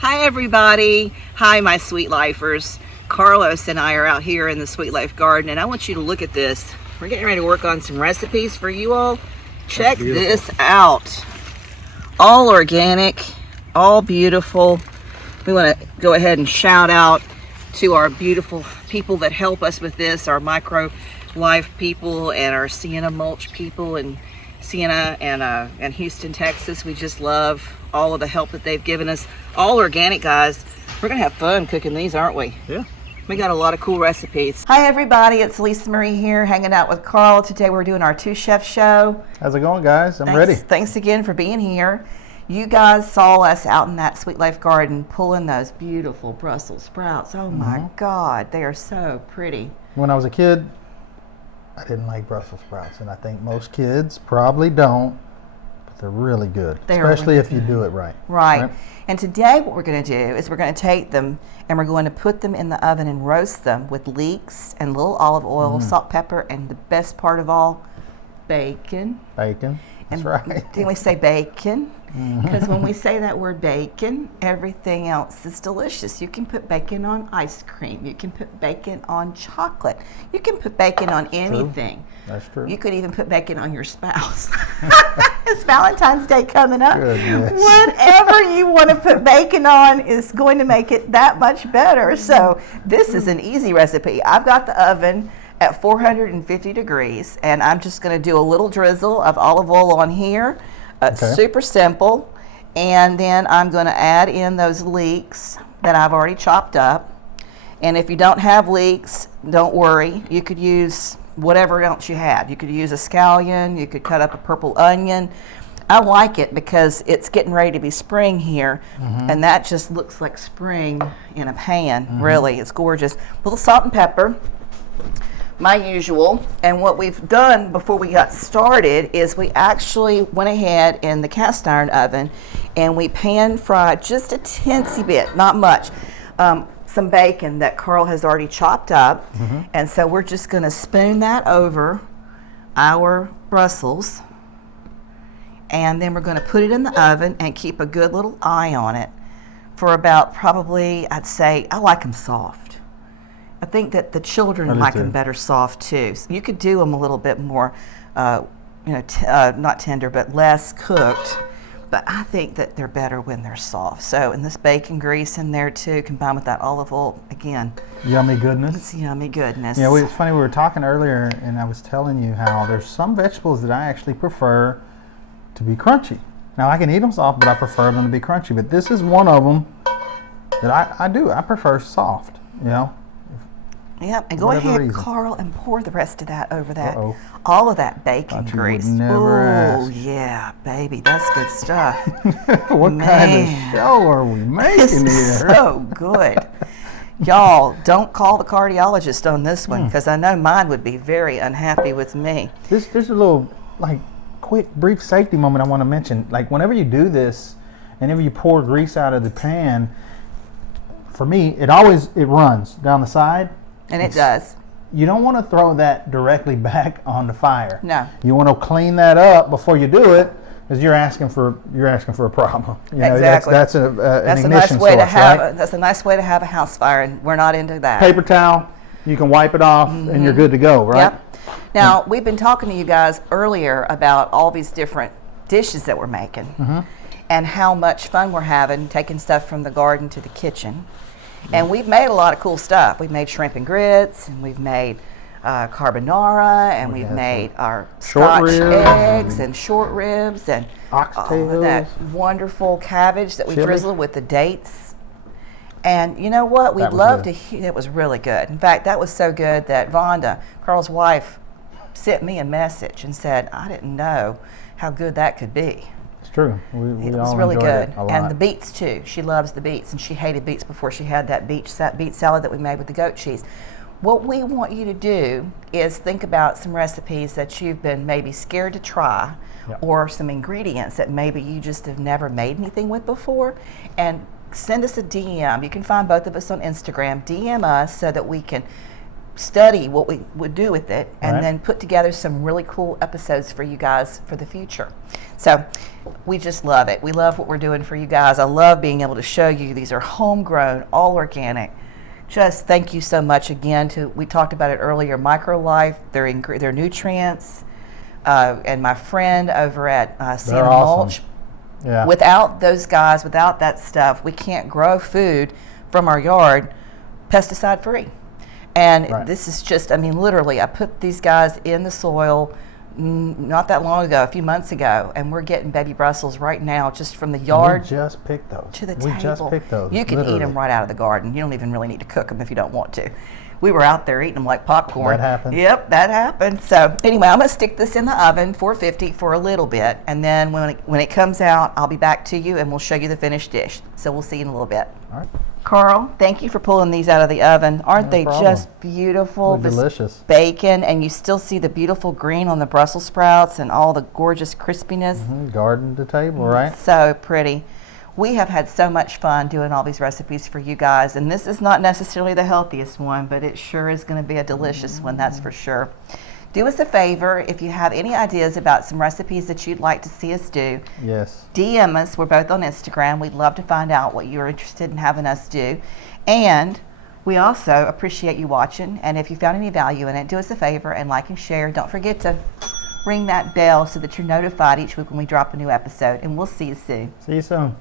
Hi everybody. Hi my sweet lifers. Carlos and I are out here in the Sweet Life Garden and I want you to look at this. We're getting ready to work on some recipes for you all. Check this out. All organic, all beautiful. We want to go ahead and shout out to our beautiful people that help us with this, our micro life people and our Sienna mulch people and Sienna and Houston, Texas. We just love all of the help that they've given us. All organic, guys. We're gonna have fun cooking these, aren't we? Yeah. We got a lot of cool recipes. Hi everybody, it's alisamurray here, hanging out with Carl. Today we're doing our Two Chef show. How's it going, guys? I'm ready. Thanks again for being here. You guys saw us out in that Sweet Life Garden pulling those beautiful Brussels sprouts. Oh my God, they are so pretty. When I was a kid, I didn't like Brussels sprouts, and I think most kids probably don't, but they're really good, especially if you do it right. Right. And today what we're going to do is we're going to take them and we're going to put them in the oven and roast them with leeks and little olive oil, salt, pepper, and the best part of all, bacon. Bacon. That's right. Didn't we say bacon? Because when we say that word bacon, everything else is delicious. You can put bacon on ice cream. You can put bacon on chocolate. You can put bacon on anything. That's true. You could even put bacon on your spouse. It's Valentine's Day coming up. Goodness. Whatever you want to put bacon on is going to make it that much better. So this is an easy recipe. I've got the oven at 450 degrees, and I'm just going to do a little drizzle of olive oil on here. Super simple. And then I'm going to add in those leeks that I've already chopped up. And if you don't have leeks, don't worry. You could use whatever else you had. You could use a scallion. You could cut up a purple onion. I like it because it's getting ready to be spring here, and that just looks like spring in a pan. Really, it's gorgeous. A little salt and pepper. My usual. And what we've done before we got started is we actually went ahead in the cast iron oven and we pan fried just a teensy bit, not much, some bacon that Carl has already chopped up. And so we're just going to spoon that over our Brussels, and then we're going to put it in the oven and keep a good little eye on it for about probably, I'd say, I like them soft. I think that the children like them better soft too. So you could do them a little bit more, not tender, but less cooked. But I think that they're better when they're soft. So, and this bacon grease in there too, combined with that olive oil, again. Yummy goodness. It's yummy goodness. Yeah, it's funny, we were talking earlier, and I was telling you how there's some vegetables that I actually prefer to be crunchy. Now, I can eat them soft, but I prefer them to be crunchy. But this is one of them that I do. I prefer soft, you know. Yep, and go ahead, Carl, and pour the rest of that over that, all of that bacon grease. Oh, yeah, baby, that's good stuff. What kind of show are we making here? So good. Y'all, don't call the cardiologist on this one, because I know mine would be very unhappy with me. There's a little, like, quick, brief safety moment I want to mention. Like, whenever you do this, whenever you pour grease out of the pan, for me, it runs down the side. And it does. You don't want to throw that directly back on the fire. No. You want to clean that up before you do it, because you're asking for a problem. You know, exactly. That's an ignition source, right? That's a nice way to have a house fire, and we're not into that. Paper towel, you can wipe it off, and you're good to go, right? Yep. Now, we've been talking to you guys earlier about all these different dishes that we're making, and how much fun we're having taking stuff from the garden to the kitchen. And we've made a lot of cool stuff. We've made shrimp and grits, and we've made carbonara, and we've made our Scotch eggs and short ribs, and oxtails. That wonderful cabbage that we drizzled with the dates. And you know what? We'd love to hear. It was really good. In fact, that was so good that Vonda, Carl's wife, sent me a message and said, I didn't know how good that could be. True. It was really good. And the beets too. She loves the beets, and she hated beets before she had that beet salad that we made with the goat cheese. What we want you to do is think about some recipes that you've been maybe scared to try, or some ingredients that maybe you just have never made anything with before, and send us a DM. You can find both of us on Instagram. DM us so that we can study what we would do with it and Right. then put together some really cool episodes for you guys for the future. So we just love it. We love what we're doing for you guys. I love being able to show you these are homegrown, all organic. Just thank you so much again to, we talked about it earlier, MicroLife, their nutrients, and my friend over at They're Mulch. awesome. Yeah. Without those guys, without that stuff, we can't grow food from our yard pesticide free. And Right. this is just, I mean, literally, I put these guys in the soil not that long ago, a few months ago, and we're getting baby Brussels right now just from the yard We just picked those. to the We table. just picked those. You can eat literally. them right out of the garden. You don't even really need to cook them if you don't want to. We were out there eating them like popcorn. That happened. Yep, that happened. So anyway, I'm gonna stick this in the oven, 450 for a little bit, and then when it comes out, I'll be back to you and we'll show you the finished dish. So we'll see you in a little bit. All right. Carl, thank you for pulling these out of the oven. Aren't No they problem. just beautiful? Look This delicious. bacon, and you still see the beautiful green on the Brussels sprouts and all the gorgeous crispiness. Garden to table, right? So pretty. We have had so much fun doing all these recipes for you guys, and this is not necessarily the healthiest one, but it sure is going to be a delicious one, that's for sure. Do us a favor, if you have any ideas about some recipes that you'd like to see us do, Yes. DM us. We're both on Instagram. We'd love to find out what you're interested in having us do. And we also appreciate you watching, and if you found any value in it, do us a favor and like and share. Don't forget to ring that bell so that you're notified each week when we drop a new episode, and we'll see you soon. See you soon.